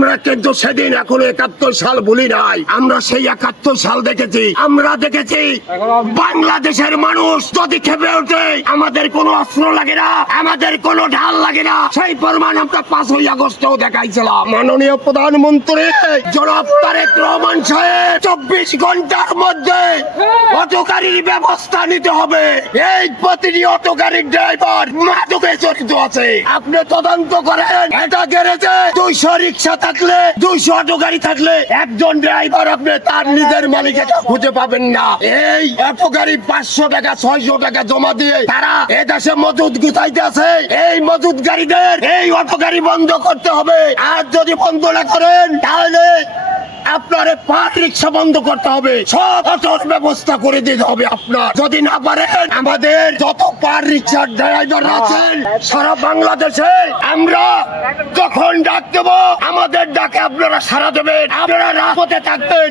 আমরা কিন্তু সেদিন এখনো 71 সাল বলি নাই, আমরা সেই 71 সাল দেখেছি। আমরা দেখেছি বাংলাদেশের মানুষ যদি খেপে ওঠে আমাদের কোনো অস্ত্র লাগে না, আমাদের কোনো ঢাল লাগে না। সেই প্রমাণ আমরা 5ই আগস্টেও দেখাইছিলাম। মাননীয় প্রধানমন্ত্রী জনাব তারেক রহমান সাহেব 24 ঘন্টার মধ্যে অটোগাড়ির ব্যবস্থা নিতে হবে। এই প্রতিটি অটোগাড়ির ড্রাইভার মাদকে জড়িত আছে। আপনি তদন্ত করেন। এটা গ্যারেজে 200 রিক্সা থাকলে, 200 অটো গাড়ি থাকলে একজন ড্রাইভার আপনি তার নিজের মালিকের খুঁজে পাবেন না। এই অটো গাড়ি 500 টাকা 600 টাকা জমা দিয়ে তারা এদেশে মজুদ গুছাইতে আছে। এই মজুদ গাড়িদের এই অটো গাড়ি বন্ধ করতে হবে। আর যদি বন্ধ না করেন তাহলে আপনার পার রিক্সা বন্ধ করতে হবে, সব অটোর ব্যবস্থা করে দিতে হবে আপনার। যদি না পারেন আমাদের যত পার রিক্সার ড্রাইভার আছেন সারা বাংলাদেশে আমরা যখন ডাক দেবো আমাদের ডাকে আপনারা সাড়া দেবেন, আপনারা রাজপথে থাকবেন।